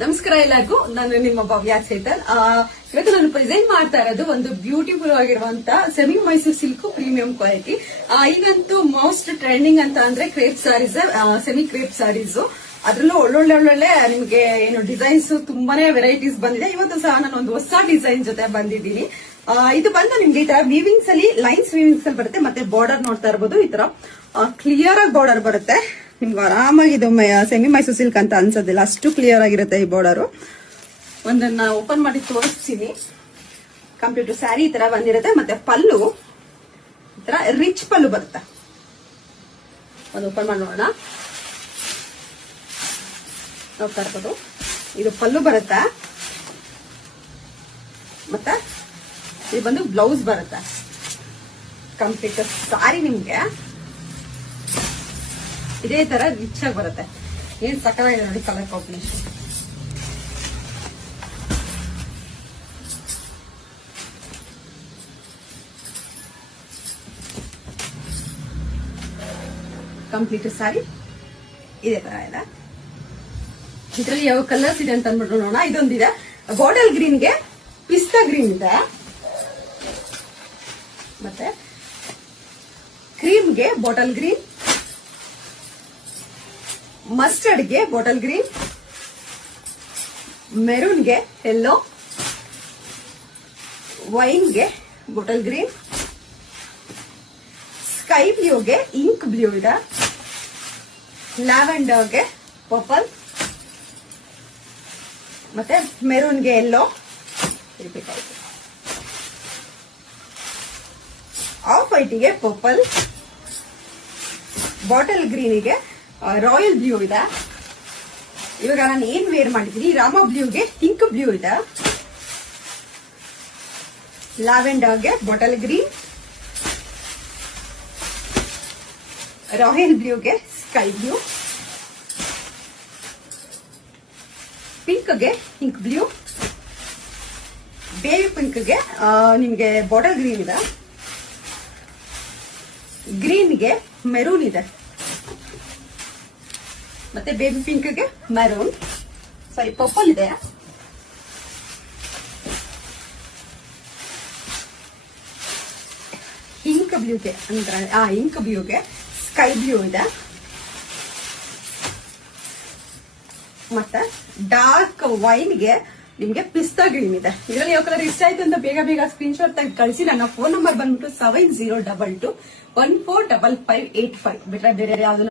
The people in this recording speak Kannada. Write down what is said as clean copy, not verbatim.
ನಮಸ್ಕಾರ ಎಲ್ಲರಿಗೂ. ನಾನು ನಿಮ್ಮ ಭವ್ಯ ಚೇತನ್. ಇವತ್ತು ನಾನು ಪ್ರೆಸೆಂಟ್ ಮಾಡ್ತಾ ಇರೋದು ಒಂದು ಬ್ಯೂಟಿಫುಲ್ ಆಗಿರುವಂತ semi Mysore silk premium quality. ಈಗಂತೂ ಮೋಸ್ಟ್ ಟ್ರೆಂಡಿಂಗ್ ಅಂತ ಅಂದ್ರೆ crepe saris, semi crepe saris. ಅದ್ರಲ್ಲೂ ಒಳ್ಳೊಳ್ಳೆ ನಿಮ್ಗೆ ಏನು ಡಿಸೈನ್ಸ್ ತುಂಬಾನೇ ವೆರೈಟೀಸ್ ಬಂದಿದೆ. ಇವತ್ತು ಸಹ ನಾನು ಒಂದು ಹೊಸ ಡಿಸೈನ್ ಜೊತೆ ಬಂದಿದ್ದೀನಿ. ಇದು ಬಂದು ನಿಮ್ಗೆ ಈ ತರ ವೀವಿಂಗ್ಸ್ ಅಲ್ಲಿ ಲೈನ್ಸ್ ವೀವಿಂಗ್ಸ್ ಅಲ್ಲಿ ಬರುತ್ತೆ. ಮತ್ತೆ ಬಾರ್ಡರ್ ನೋಡ್ತಾ ಇರಬಹುದು, ಈ ತರ ಕ್ಲಿಯರ್ ಆಗಿ ಬಾರ್ಡರ್ ಬರುತ್ತೆ. ನಿಮ್ಗೆ ಆರಾಮಾಗಿ ಇದು ಸೆಮಿ ಮೈಸೂರು ಸಿಲ್ಕ್ ಅಂತ ಅನ್ಸೋದಿಲ್ಲ, ಅಷ್ಟು ಕ್ಲಿಯರ್ ಆಗಿರುತ್ತೆ ಈ ಬಾರ್ಡರ್. ಒಂದನ್ನ ಓಪನ್ ಮಾಡಿ ತೋರಿಸ್ತೀನಿ. ಕಂಪ್ಯೂಟರ್ ಸ್ಯಾರಿ ಈ ತರ ಬಂದಿರುತ್ತೆ. ಮತ್ತೆ ಪಲ್ಲು ಈ ತರ ರಿಚ್ ಪಲ್ಲು ಬರುತ್ತೆ. ಒಂದು ಓಪನ್ ಮಾಡಿ ನೋಡೋಣ. ನೋಡ್ತಾ ಇರ್ಬೋದು, ಇದು ಪಲ್ಲು ಬರುತ್ತೆ. ಮತ್ತೆ ಇದು ಬಂದು ಬ್ಲೌಸ್ ಬರುತ್ತೆ. ಕಂಪ್ಲೀಟ್ ಸಾರಿ ನಿಮ್ಗೆ ಇದೇ ತರ ರಿಚ್ ಆಗಿ ಬರುತ್ತೆ. ಏನ್ ಸಕ್ಕತ್ತಾಗಿದೆ ನೋಡಿ ಕಲರ್ ಕಾಂಬಿನೇಷನ್. ಕಂಪ್ಲೀಟ್ ಸಾರಿ ಇದೇ ತರ ಇದೆ. ಇದರಲ್ಲಿ ಯಾವ ಕಲರ್ಸ್ ಇದೆ ಅಂತ ಅಂದ್ಬಿಟ್ಟು ನೋಡೋಣ. ಇದೊಂದಿದೆ ಬಾಟಲ್ ಗ್ರೀನ್ಗೆ ಪಿಸ್ತಾ ಗ್ರೀನ್ ಇದೆ. ಮತ್ತೆ ಕ್ರೀಮ್ಗೆ ಬಾಟಲ್ ಗ್ರೀನ್, ಮಸ್ಟರ್ಡ್ಗೆ ಬಾಟಲ್ ಗ್ರೀನ್, ಮೆರೂನ್ಗೆ ಯೆಲ್ಲೋ, ವೈನ್ಗೆ ಬಾಟಲ್ ಗ್ರೀನ್, ಸ್ಕೈ ಬ್ಲೂಗೆ ಇಂಕ್ ಬ್ಲೂ ಇದೆ, ಲ್ಯಾವೆಂಡರ್ಗೆ ಪರ್ಪಲ್, ಮತ್ತೆ ಮೆರೂನ್ಗೆ ಯೆಲ್ಲೋ, ಆಫ್ ವೈಟಿಗೆ ಪರ್ಪಲ್, ಬಾಟಲ್ ಗ್ರೀನಿಗೆ ರಾಯಲ್ ಬ್ಲೂ ಇದೆ. ಇವಾಗ ನಾನು ಏನ್ ವೇರ್ ಮಾಡಿದ್ದೀನಿ, ರಾಮ ಬ್ಲೂಗೆ ಪಿಂಕ್ ಬ್ಲೂ ಇದೆ, ಲ್ಯಾವೆಂಡರ್ಗೆ ಬಾಟಲ್ ಗ್ರೀನ್, ರಾಯಲ್ ಬ್ಲೂಗೆ ಸ್ಕೈ ಬ್ಲೂ, ಪಿಂಕ್ಗೆ ಪಿಂಕ್ ಬ್ಲೂ, ಬೇಬಿ ಪಿಂಕ್ಗೆ ನಿಮ್ಗೆ ಬಾಟಲ್ ಗ್ರೀನ್ ಇದೆ, ಗ್ರೀನ್ಗೆ ಮೆರೂನ್ ಇದೆ, ಮತ್ತೆ ಬೇಬಿ ಪಿಂಕ್ಗೆ ಮೆರೂನ್, ಸಾರಿ ಪರ್ಪಲ್ ಇದೆ, ಇಂಕ್ ಬ್ಲೂಗೆ ಅಂದ್ರೆ ಇಂಕ್ ಬ್ಲೂಗೆ ಸ್ಕೈ ಬ್ಲೂ ಇದೆ, ಮತ್ತೆ ಡಾರ್ಕ್ ವೈನ್ಗೆ ನಿಮ್ಗೆ ಪಿಸ್ತಾ ಗ್ರೀನ್ ಇದೆ. ಇದರಲ್ಲಿ ಯಾವ ಕಲರ್ ಇಷ್ಟ ಆಯ್ತು ಅಂತ ಬೇಗ ಸ್ಕ್ರೀನ್ ಶಾಟ್ ತೆಗೆದು ಕಳಿಸಿ. ನನ್ನ ಫೋನ್ ನಂಬರ್ ಬಂದ್ಬಿಟ್ಟು 7022145585 ಬಿಟ್ರೆ ಬೇರೆ ಯಾವ್ದು